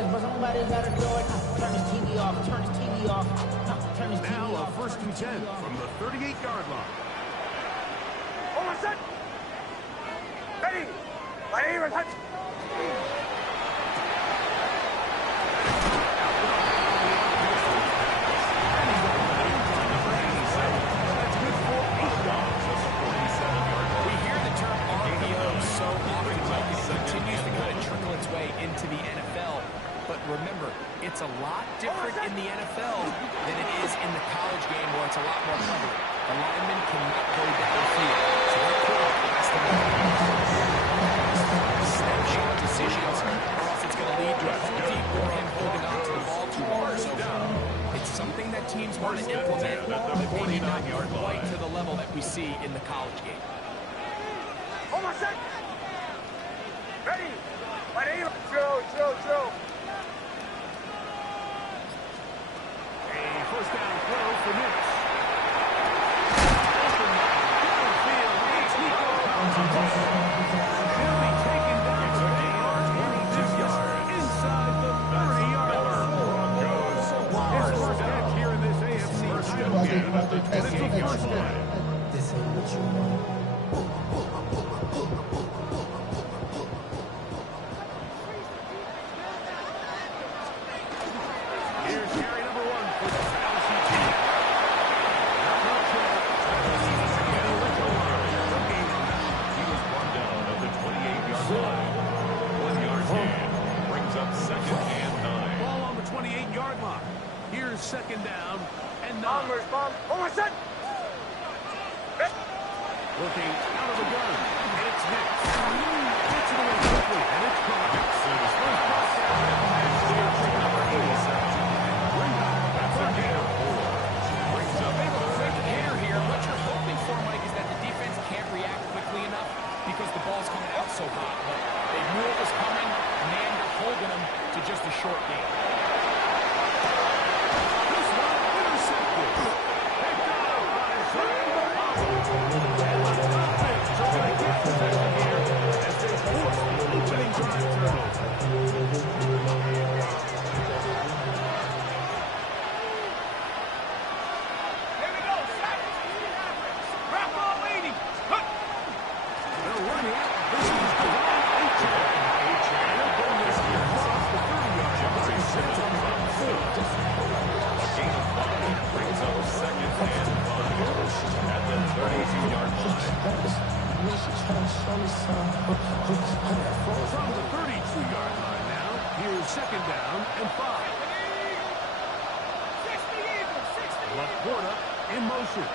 But somebody gotta do it. Turn his TV off. Turn his TV off. Turn his TV now off. Now a 1st and 10 from the 38-yard line. Over set. Ready. Ready. Touch. Into the NFL, but remember, it's a lot different in the NFL than it is in the college game where it's a lot more covered. The lineman cannot go downfield, so that quarterback has to make snapshot decisions, or else it's going to lead to a penalty or him holding on to the ball too long. So it's something that teams want to implement, but maybe not quite to the level that we see in the college game. Over set. Ready. Ready. Joe. A 1st down throw for Nix. He'll be taken down for 26 yards inside the 30-yard line. His first catch here in this AFC title game, and it's a 1st down. This ain't what you want. Here's 2nd down and 9. Bomb. Over set. Looking out of the gun, and it's Nix. Gets it away quickly, and it's caught. Nixon's first touchdown. Number 87. That's a gain of 4. Brings up a quick hitter here. What you're hoping for, Mike, is that the defense can't react quickly enough because the ball's coming out so hot. But they knew it was coming, and they ended up holding them to just a short game. From the 32-yard line now, here's 2nd down and 5. LaPorta in motion.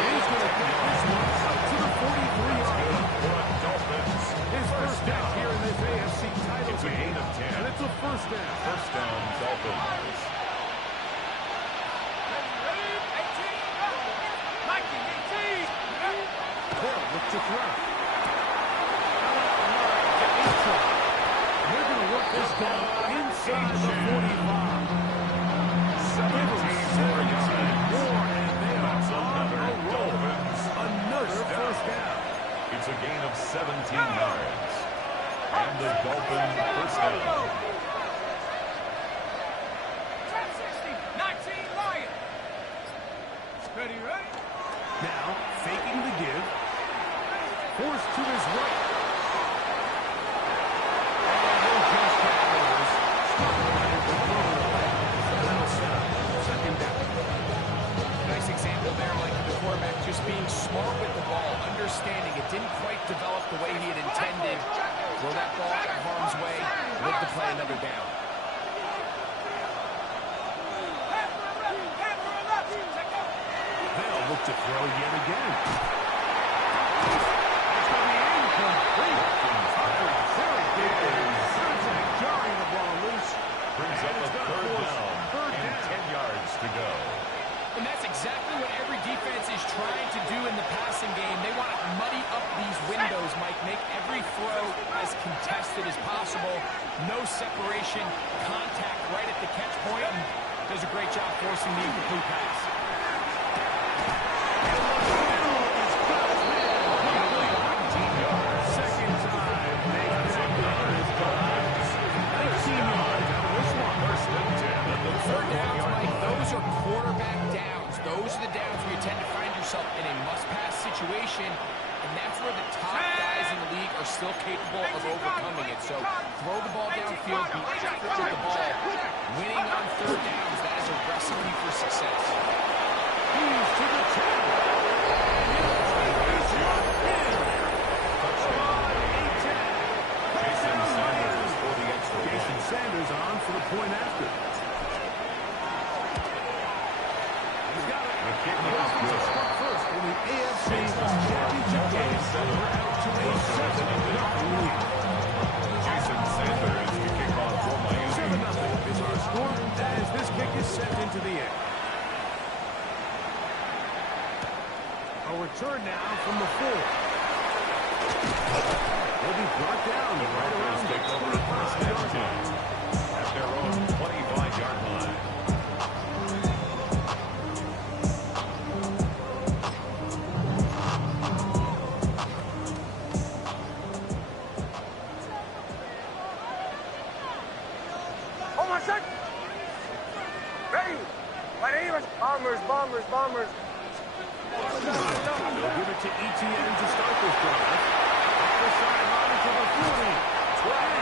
He's going to get this one out to the 43-yard line. His first down here in this AFC title game, and it's a 1st down. 1st down, Dolphins. Look to throw. They're going to work this down inside the 45. 17 more, and they are on a roll. Another 1st down. It's a gain of 17 yards. And the Dolphins 1st down. Now, faking the give. Forced to his right. Nice example there, Mike, of the quarterback just being smart with the ball, understanding it didn't quite develop the way he had intended. Throw that ball out of harm's way, live to play another down. They'll look to throw yet again. Jarring the ball loose. Brings up a 3rd down and 10 yards to go. And that's exactly what every defense is trying to do in the passing game. They want to muddy up these windows, Mike, make every throw as contested as possible. No separation, contact right at the catch point, and does a great job forcing the incomplete pass. capable of overcoming it. So throw the ball downfield, be accurate with the ball. Winning on third downs, that is a recipe for success. He's to the 10. Jason Sanders on for the point after. He's got it. The kick is good. First in the AFC Championship game. We're out to a 7-0 lead. Jason Sanders to kick off for Miami. 7-0 is our score as this kick is sent into the air. A return now from the 4. Will be brought down right around the 25-yard line. At their own 25-yard line. On my set. Ready. Bombers, bombers, bombers. They'll give it to ETN to start this drive. Up the sideline to the 40. 20.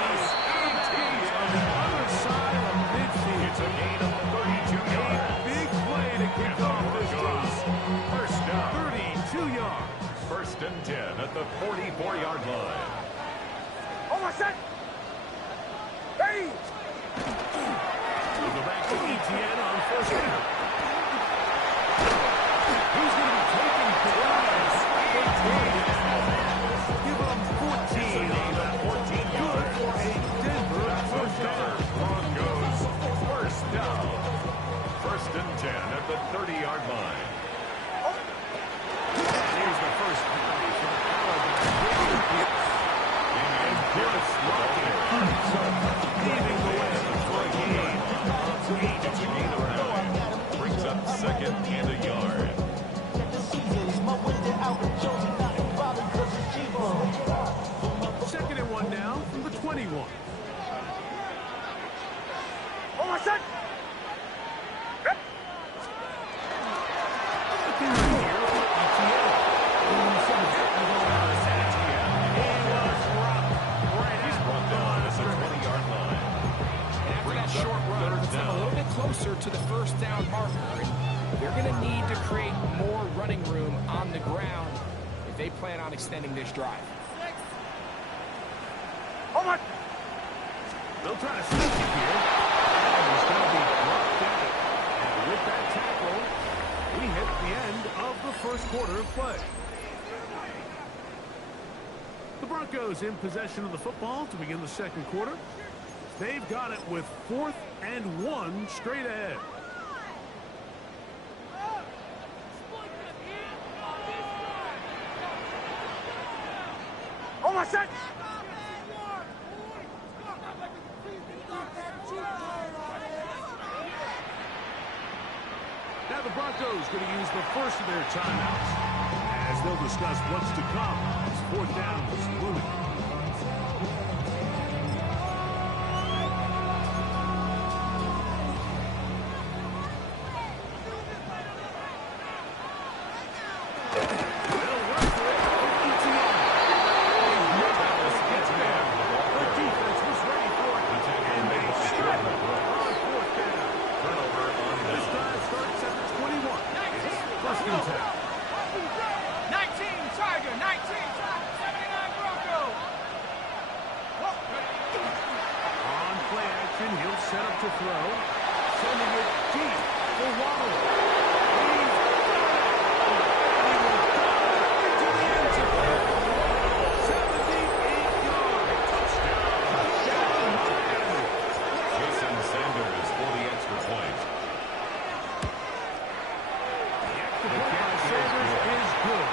18 on the other side of midfield. It's a gain of 32 yards. A big play to kick off this drive. First down. 32 yards. First and 10 at the 44-yard line. On my set. Ready. We'll go back to ETN on first down. He's going to be taken to the line. Give him 14 on that 14 yard for a Denver first down. Broncos first down. First and 10 at the 30-yard line. Here's the first play from Alabama. And Chris Lockett leading the way for a gain of 8. It's a gain around. Brings up second and a yard. Second and 1 now from the 21. On my set. Looking here for ETN. He's brought down at the 20-yard line. And after that short run, puts them a little bit closer to the first down marker. And they're going to need to create more running room on the ground if they plan on extending this drive. On my. They'll try to sneak it here. And he's going to be brought down. And with that tackle, we hit the end of the first quarter of play. The Broncos in possession of the football to begin the second quarter. They've got it with 4th and 1 straight ahead. On my set. Now the Broncos going to use the first of their timeouts as they'll discuss what's to come as 4th down is looming. They'll run for it with ETN. The defense was ready for it, and they strike on 4th down. Turnover on This down. drive starts at the 21. It's first and 10. 19 Tiger, 19 Tiger, 79 Bronco. On play action, he'll set up to throw. Sending it deep for Waddle. He's into the end zone. 78 yards. Touchdown, Miami. Jason Sanders for the extra point. The extra point by Sanders is good.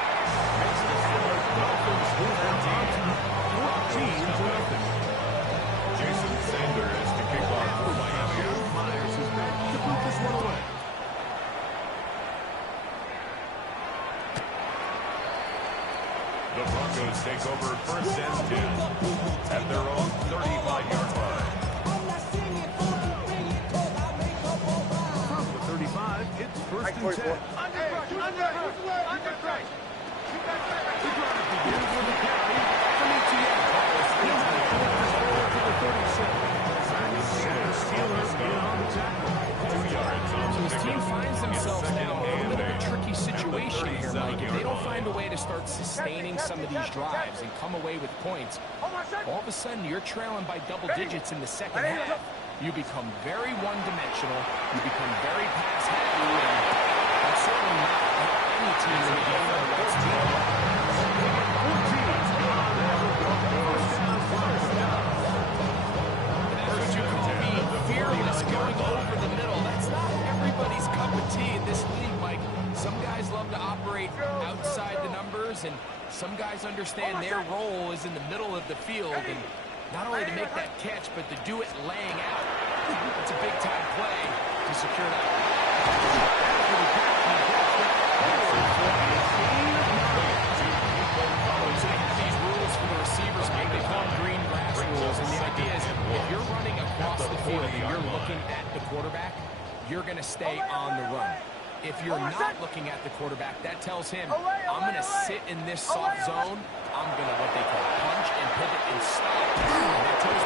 Makes the Dolphins move on top 14-0. Jason Sanders to kick off for Miami. Myers is back to put this one away. The Broncos take over first and 10 at their own 35-yard line. From the 35, it's first and 10. The drive begins with a carry from ETN. to start sustaining some of these drives and come away with points, all of a sudden you're trailing by double digits in the second half. You become very one-dimensional. You become very pass-heavy, and that's certainly not any team in the game that wants to do that. That's what you call being fearless, going over the middle. That's not everybody's cup of tea in this league, Mike. Some guys love to operate outside the numbers, and some guys understand their role is in the middle of the field, and not only to make that catch, but to do it laying out. It's a big-time play to secure that. These rules for the receivers, Mike, they call them green grass rules, and the idea is if you're running across the field and you're looking at the quarterback, you're going to stay on the run. If you're not looking at the quarterback, that tells him, I'm going to sit in this soft zone. I'm going to what they call punch and pivot and stop. That tells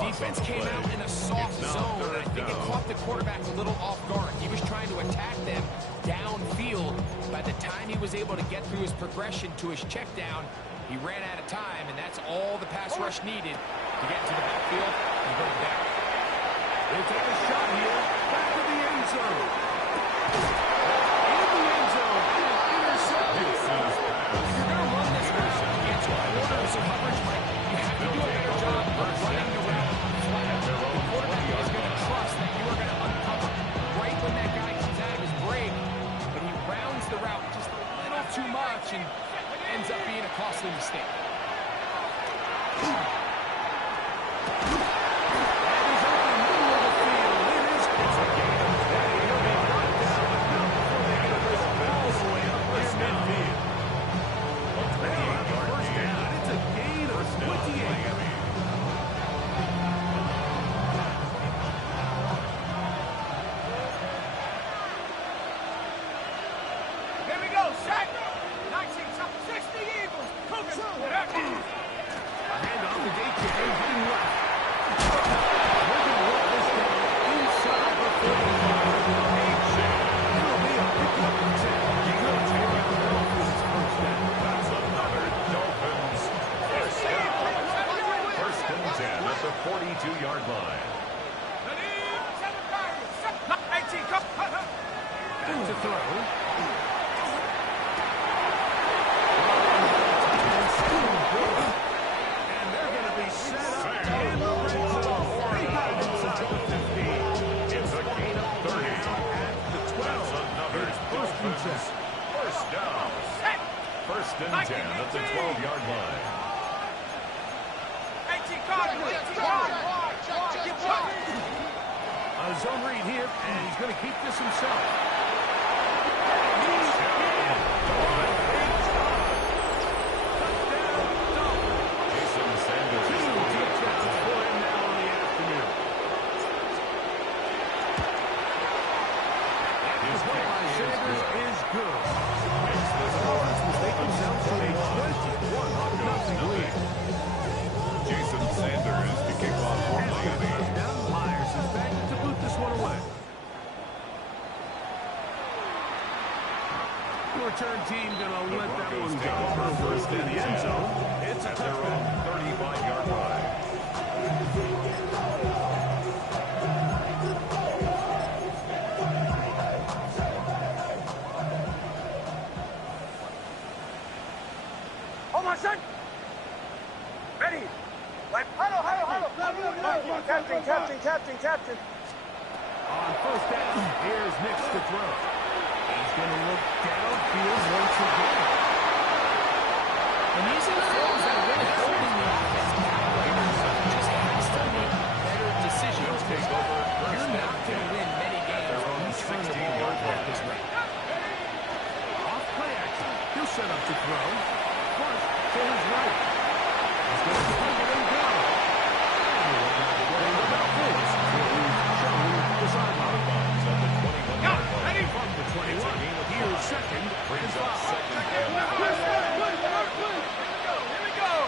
defense came out in a soft zone, and I think it caught the quarterback a little off guard. He was trying to attack them downfield. By the time he was able to get through his progression to his check down, he ran out of time, and that's all the pass rush needed to get to the backfield and bring it down. They'll take a shot here. Back to the end zone. In the end zone. Intercepted. If you're going to run this route against quarters coverage, Mike, you have to do a better job of running the route flat. The quarterback is going to trust that you are going to uncover right when that guy comes out of his break, but he rounds the route just a little too much and ends up being a costly mistake. Zone read here, and he's going to keep this himself. Jason Sanders is for him now in the afternoon. And his play by Sanders is good. Makes this offense will take themselves to a 21-0 lead. Jason Sanders to kick off for Miami. Myers is back to boot this one away. The return team gonna let that one go. First in the end zone. It's a touchdown. 35-yard line. Oh my son! Ready! Like, huddle. Captain. On first down, here's Nix to throw. He's going to look downfield once again. And these are the throws that are really holding the offense back right now. Just has to make better decisions. You're not going to win many games when you turn the ball over at this rate. Off play action. He'll set up to throw. First to his right. He's going to bring it and go. Ready from the 21. Here's second. Brings up second. Here we go.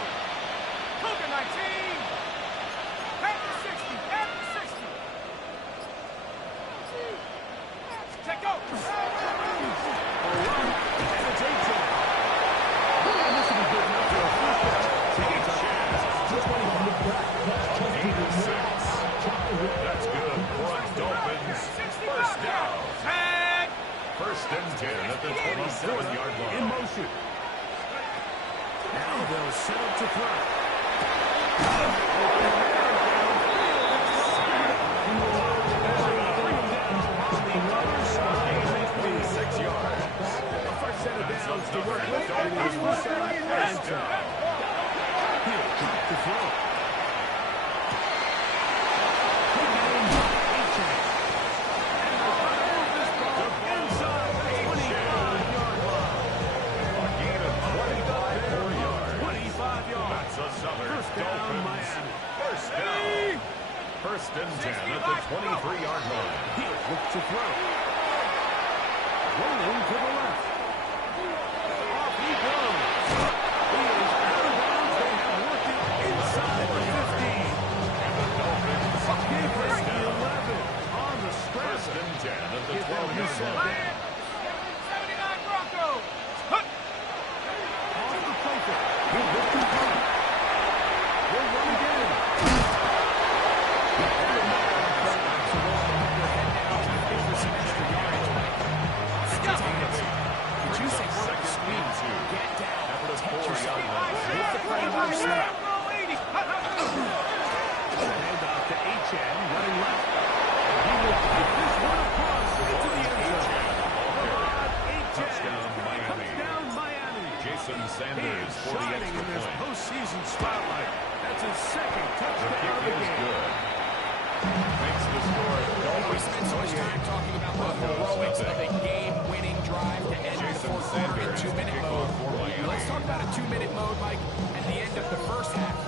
set up to throw. 6 yards. The first set of downs to work with. And he's set and he'll drop to throw. First and 10 at the 23-yard line. He'll look to throw. Rolling to the left. Off he goes. He is out of bounds. They have worked it inside the 15. And the Dolphins Give us the 11 on the scramble. first and 10 at the Give them a 12-yard set line. down. Off the play fake. He'll look to throw. We'll run again. Handoff to Achane, running left. And he will kick this one across into the end zone. Touchdown, Miami. Touchdown, Miami. Jason He Sanders is for the shining in extra this point. postseason spotlight. That's his second The touchdown kick of the is game. good. Makes the score We spent so much time talking about the heroics of a game-winning drive to end the Jason fourth quarter in Sanders, 2-minute kickoff mode. for Miami. Let's talk about a 2-minute mode, Mike, at the end of the first half.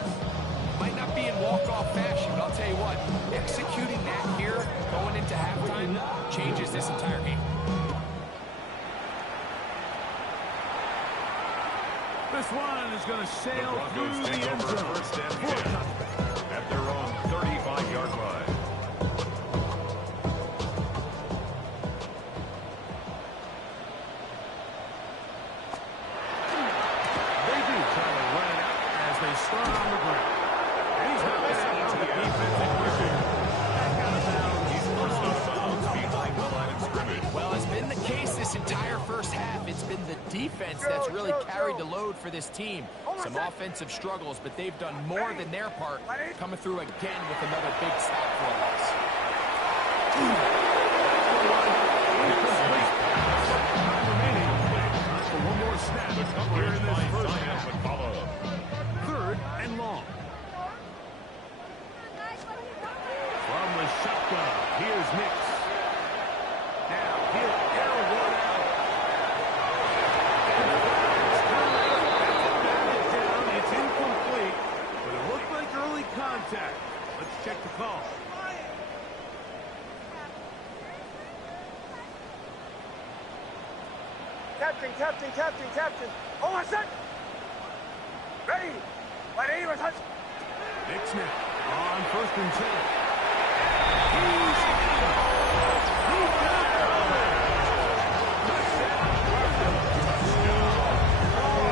Might not be in walk-off fashion, but I'll tell you what, executing that here, going into halftime, changes this entire game. This one is going to The sail through Broncos the take end over zone. first and For a 10 touchdown. at their own 35-yard line. They do try to run it out as they start on the ground. And he's not missing to the defense and quicker. Back out of bounds. He's first on bounds behind the line of scrimmage. Well, it's been the case this entire first half. It's been the defense that's really carried the load for this team. Some offensive struggles, but they've done more than their part, coming through again with another big stop for a loss. Time remaining. Time for one more snap. The Here coverage in this by first Zion half. would follow. 3rd and long. From the shotgun, here's Nix. Now he'll air one out. And the flags come out. Batted down. It's incomplete, but it looked like early contact. Let's check the call. Captain. Hold my son. Ready. By the Evers Hudson. Nix now on 1st and 10. He's in. He got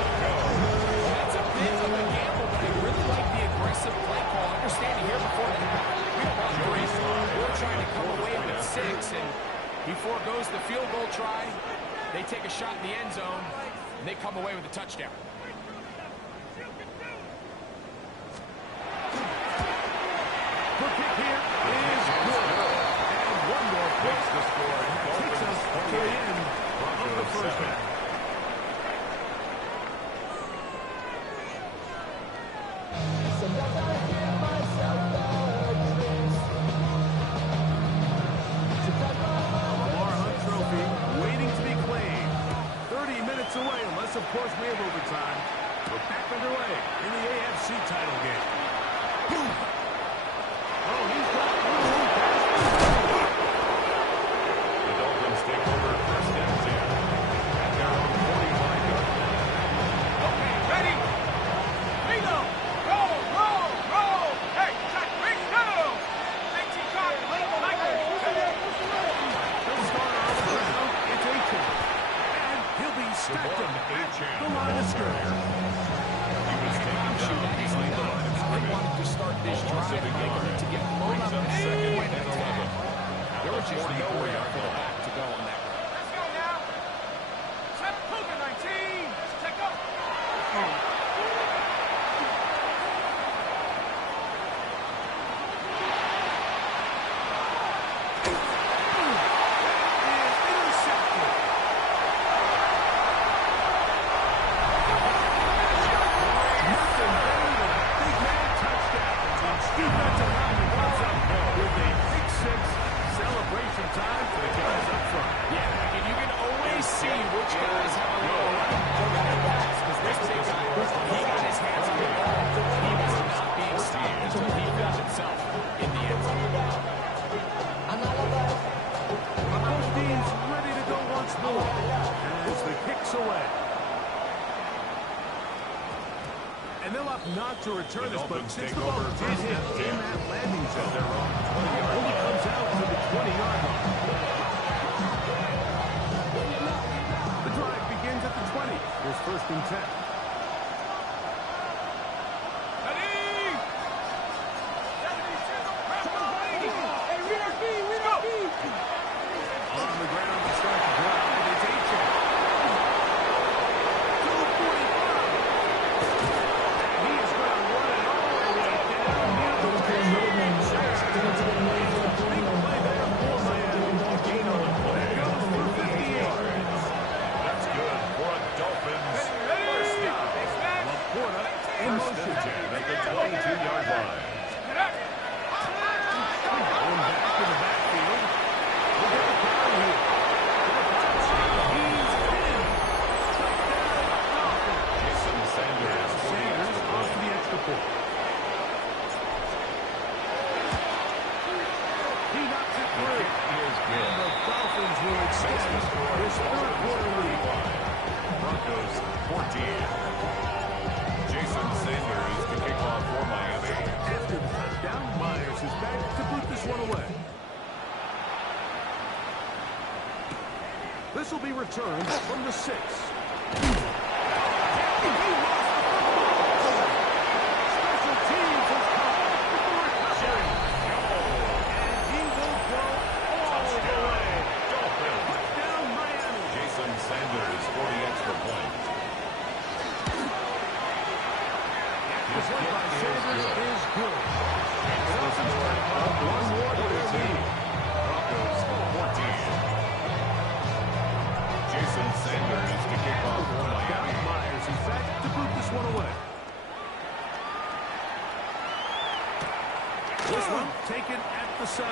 That's a bit of a gamble, but I really like the aggressive play call. Understanding here before the half, we don't want three. We're trying to come away with 6, and he foregoes the field goal try. They take a shot in the end zone, and they come away with a touchdown. The kick here is good. And one more Makes the score. takes us to the end of the first half. Lamar Hunt Trophy waiting to be claimed. 30 minutes away, unless, of course, we have overtime. We're back underway in the AFC title game. Oh, he's got room past The Dolphins take over first and 10 at their own 45-yard line. Okay, ready. Bingo. Roll. Hey, shot, bring, go. 19 card, Michael. the starter on the ground. It's Achane. And he'll be stacked up at the line of scrimmage. He was taken down behind the line of How they scrimmage. wanted to start this drive, Pacific Mike, yard. to get blown Brings up up at second any and point in the 11. attack. There was just nowhere for the back to go on that run. Let's go now. Set Cougar 19. Check up. defensive lineman comes up with a big six. Celebration time for the guys up front. Yeah, and you can always see which guys have a little run. Because this big guy, he got his hands on the ball. He was not being stopped until he found himself in the end zone. Both teams ready to go once more as the kick's away. And they'll opt not to return this, but since the ball did hit in that landing zone, their own 20-yard line comes out to the 20-yard line. The drive begins at the 20. Here's 1st and 10. On the ground to start the drive, it's Achane. To the 45. And he is going to run it all the way down near the 10. Big play there for Miami. Gain on the play. Goes for 50 yards. That's good for a Dolphins first down. Laporta in motion. At the 22-yard line. Going back to the backfield. Look at the crowd here. He's in. Touchdown, Dolphins. Jason Sanders. Sanders off to the extra point. He knocks it through. And the Dolphins will extend this 3rd quarter lead. Broncos 14. Jason Sanders to kick off for Miami. After the touchdown, Myers is back to put this one away. This will be returned from the 6. Special teams has come with the recovery. And he will go all the way. Touchdown, Miami. Jason Sanders for the extra point. The play by Sanders is good. Dolphins tied up one more to their lead. Broncos 14. Jason Sanders to kick off for Miami. Myers is back to boot this one away. This one taken at the 7.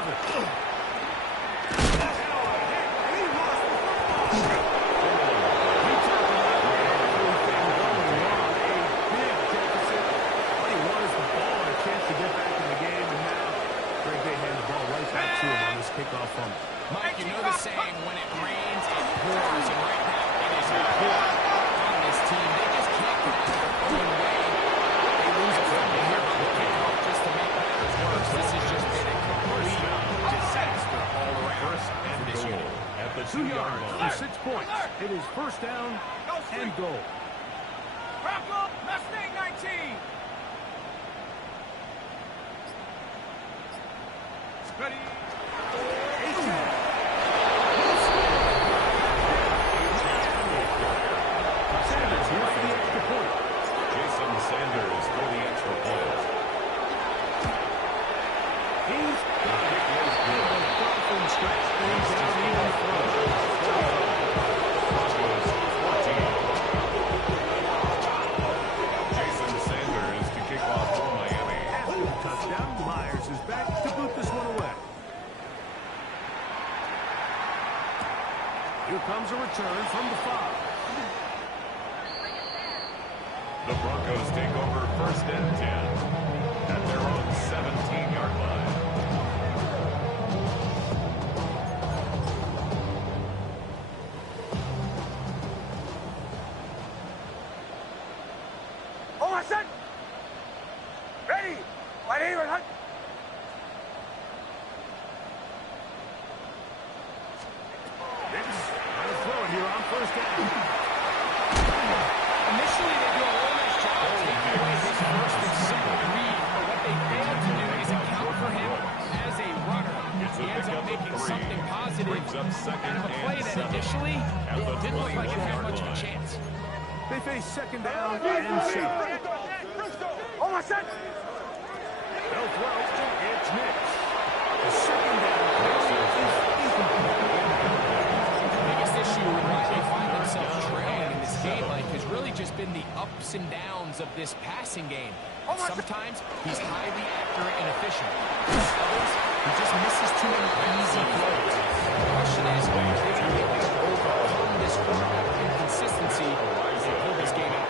Kickoff fumble. Mike, you know the saying, when it rains, it pours. And right now, it is pouring on this team. They just can't get out of their own way. They lose a fumble here on the kickoff just to make matters worse. This has just been a complete disaster all around for this unit. At the 2 yards line. for 6 points. It is 1st down and goal. Bronco Mustang 19. Ready. Sanders here for the extra point. Jason Sanders for the extra point. He's got it. The Dolphins stretch things out even further. Broncos 14. Jason Sanders to kick off for Miami. After the touchdown, Myers is back to boot this one away. Here comes a return from the 5. The Broncos take over 1st and 10 at their own 17-yard line. Hold on, set. Ready. Right here, right. Throw it here on 1st down. Initially, they do a real nice job of taking away his 1st and 2nd read, but what they failed to do is account for him as a runner. He ends up making something positive Brings up 2nd out of a play and that 7. initially didn't look like it had 21-yard much of a line. chance. They face 2nd down and 7. Hold on, set. They'll throw. It's Nix. The 2nd down pass is incomplete. The biggest issue with why they find themselves trailing in this game, Mike, has really just been the ups and downs of this passing game. Sometimes he's highly accurate and efficient. possession. Others, he just misses too many easy throws. The question is, if they can be able to overcome this quarterback inconsistency and pull this game out.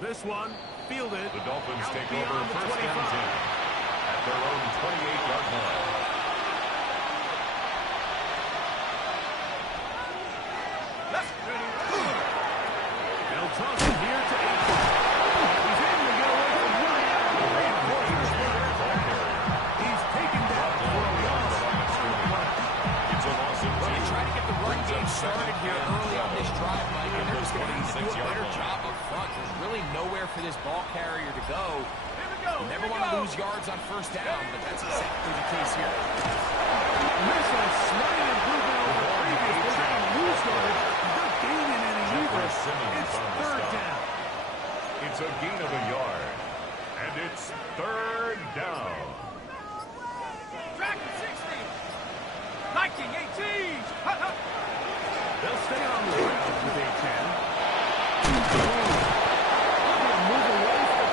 This one, fielded. The Dolphins Out take beyond over the first 25. and 10 at their own 28-yard line. They'll toss it here to Aikman. He's in to get away from one. He's taken down for a loss. It's a loss of Well, they 2. try to get the run game started here early on this drive, Mike, and they're just going to need to do a better job up front. There's really nowhere for this ball carrier to go. You never want to lose yards on first down, but that's exactly the case here. This is a slight improvement over the previous. They're going to lose yards. Not gaining any either. It's third down. It's a gain of a yard. And it's third down. Track 60. Viking 18. They'll stay on the ground with a 10. Move away from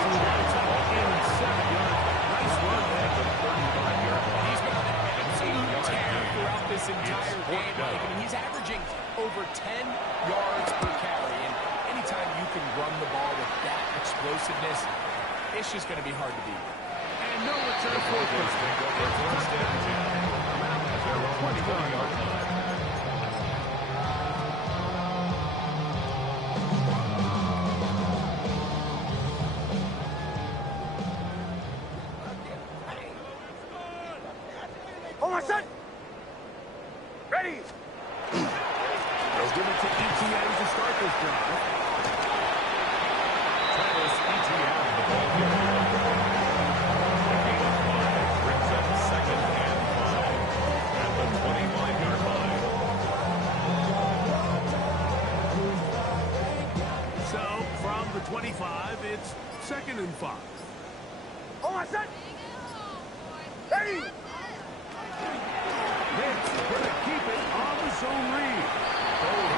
he lines up in 7 yards. Nice run back to the 35-yard line. He's been on an absolute tear throughout this entire game, Mike. I mean, he's averaging over 10 yards per carry, and anytime you can run the ball with that explosiveness, it's just going to be hard to beat. And no return for a Dolphins take over first and 10 at their own 21-yard line. Hold on, son. Ready. They'll give it to ETN to start this drive. Travis Etienne, the ball carrier. A gain of 5 brings up second and 5 at the 25-yard line. So, from the 25, it's second and 5. Hold on, son. Ready. It's going to keep it on the zone read.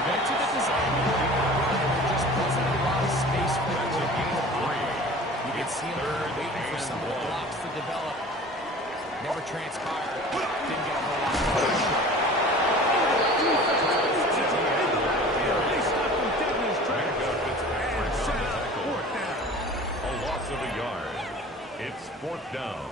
Went to the design board, and there just wasn't a lot of space for him to gain a three. You can see him waiting for some of the blocks to develop. Never transpired. Didn't get a whole lot of pressure. They stopped him dead in his tracks and set up fourth down. A loss of a yard. It's fourth down.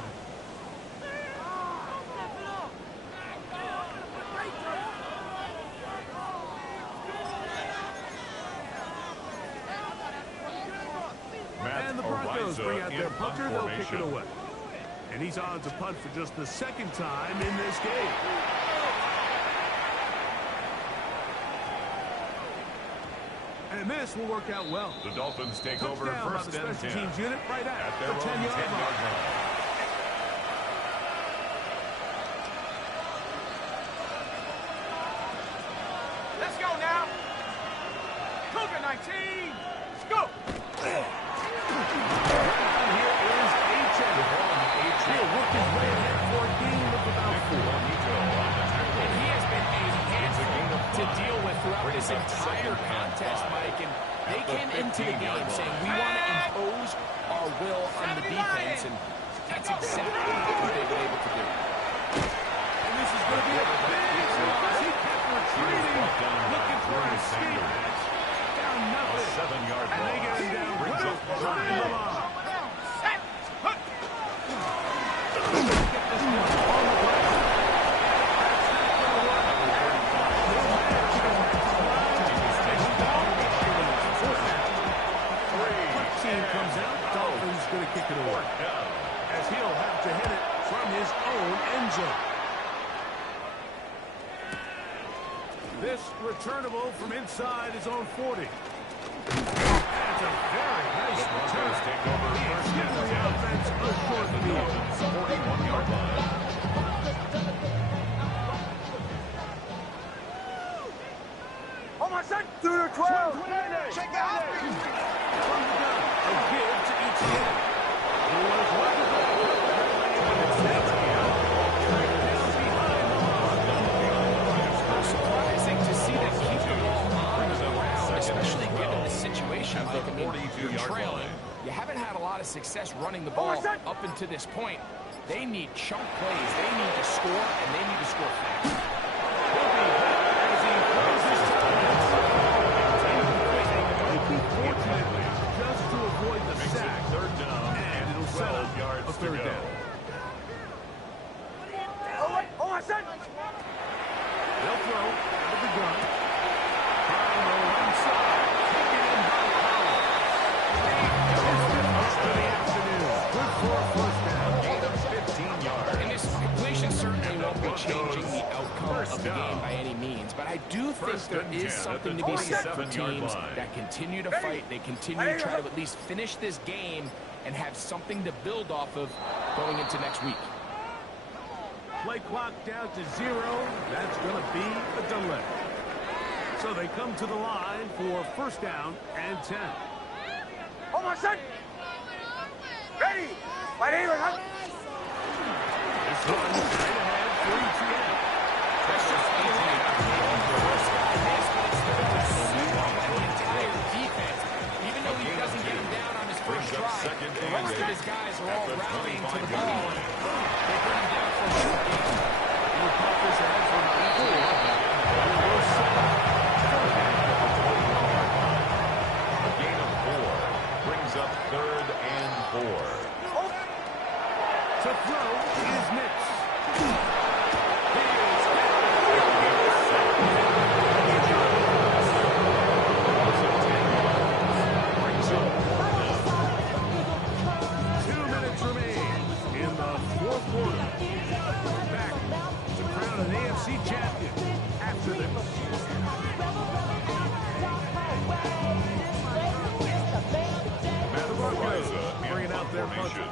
And the Broncos bring out their punter. They'll kick it away. And he's on to punt for just the second time in this game. And this will work out well. The Dolphins take over Touchdown by first the and special 10 teams unit right at at their the own 10-yard 10-yard line. line. Let's go now. Cougar 19. Let's go. And here is H.N. He'll work his way ahead for a gain of about 4. And he has been a handful to deal with throughout this entire contest, Mike. And they came into the game saying, we want to impose our will on the defense. And that's exactly what they've been able to do. And this is going to be a big loss. He kept retreating, looking for an escape hatch. Down nothing. 7-yard And they get him down brings well up behind the line. Get this one on the ground. That's not going to work. No match going to the line. And he down. Punt team comes out. Dolphins going to kick it away. As he'll have to hit it from his own end zone. This returnable from inside his own 40. That's a very nice return. Take over He has first given and the 10 offense a short at the field. Dolphins' 41-yard line. Hold on, son. 2 to 12. Check out. From the gun, a give to ETN. He was right back. But it's Etienne. Tracked down behind the line. 42-yard trailing. line. You haven't had a lot of success running the ball up until this point. They need chunk plays. They need to score, and they need to score fast. Fortunately, just to avoid the sack, third down, and it'll set up a third down. They'll throw out of the gun. On the right side, taken in by Powell. Most of the afternoon. Good for a first down. Gain of 15 yards. And this completion certainly won't be changing the outcome of the game by any means, but I do think there is something to be said for teams that continue to fight. They continue to try to at least finish this game and have something to build off of going into next week. Play clock down to 0. That's going to be a delay. So they come to the line for first down and 10. Hold on, son. Ready. Right here, huh? This one straight ahead for ETN. That's just easy. The entire defense, even though he doesn't get him down on his first try, the rest of his guys are all rallying to the ball. They bring him down for a short game. He'll pop his head for about 4. A gain of 4 brings up third and 4. To throw is Nix. Brings up 2 minutes remain in the fourth quarter. Back to crown an AFC champion after this. The Broncos bringing out their puncher.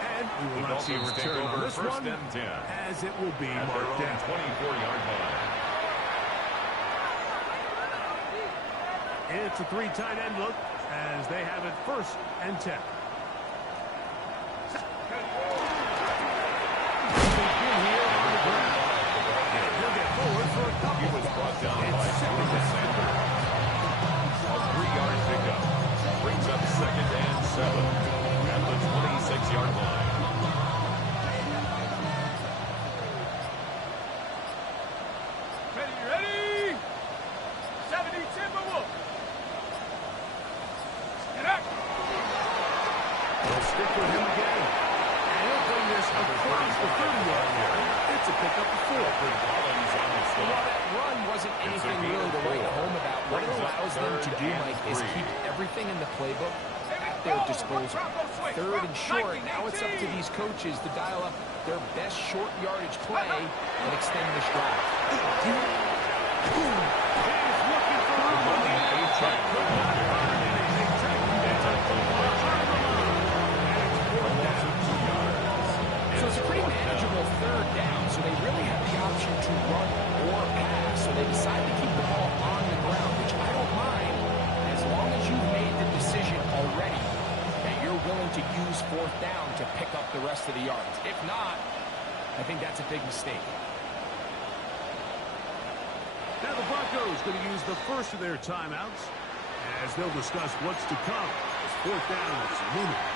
And we will not see a return on this first one, and 10. as it will be At their marked own down. 24-yard line. It's a 3 tight end look as they have it first and 10. He'll get forward for a couple. He was brought down by Bruno Sanders. A 3-yard pickup brings up second and 7 at the 26-yard line. Ready? 70 Timberwolves. Get up. They'll stick with him again. And he'll bring this across the 30-yard line. It's a pickup of 4. Collins on the While stop. that run wasn't anything really to write home about, what it allows them to do, Mike, is keep everything in the playbook at their disposal. Third and short, now it's up to these coaches to dial up their best short yardage play and extend this drive. He's looking for room on the edge. Could not find anything. So it's a pretty manageable third down, so they really have the option to run or pass, so they decide to keep the ball on the ground, which I don't mind as long as you've made the decision already that you're willing to use fourth down to pick up the rest of the yards. If not, I think that's a big mistake. Now the Broncos going to use the first of their timeouts as they'll discuss what's to come as fourth down is looming.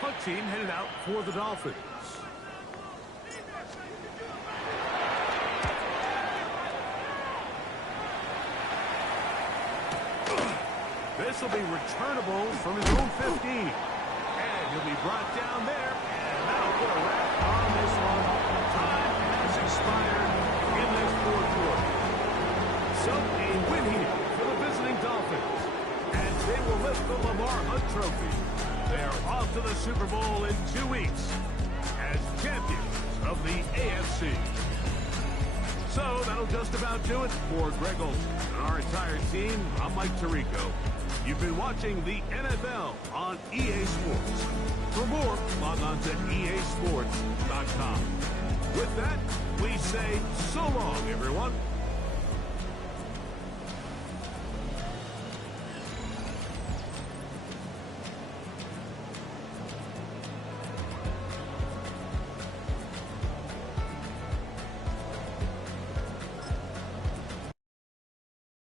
Punt team headed out for the Dolphins. This will be returnable from his own 15. And he'll be brought down there. And that'll put a wrap on this one. Time has expired in this fourth quarter. So a win here for the visiting Dolphins. And they will lift the Lamar Hunt Trophy. They're off to the Super Bowl in 2 weeks as champions of the AFC. So that'll just about do it for Greg Olsen and our entire team. I'm Mike Tirico. You've been watching the NFL on EA Sports. For more, log on to easports.com. With that, we say so long, everyone.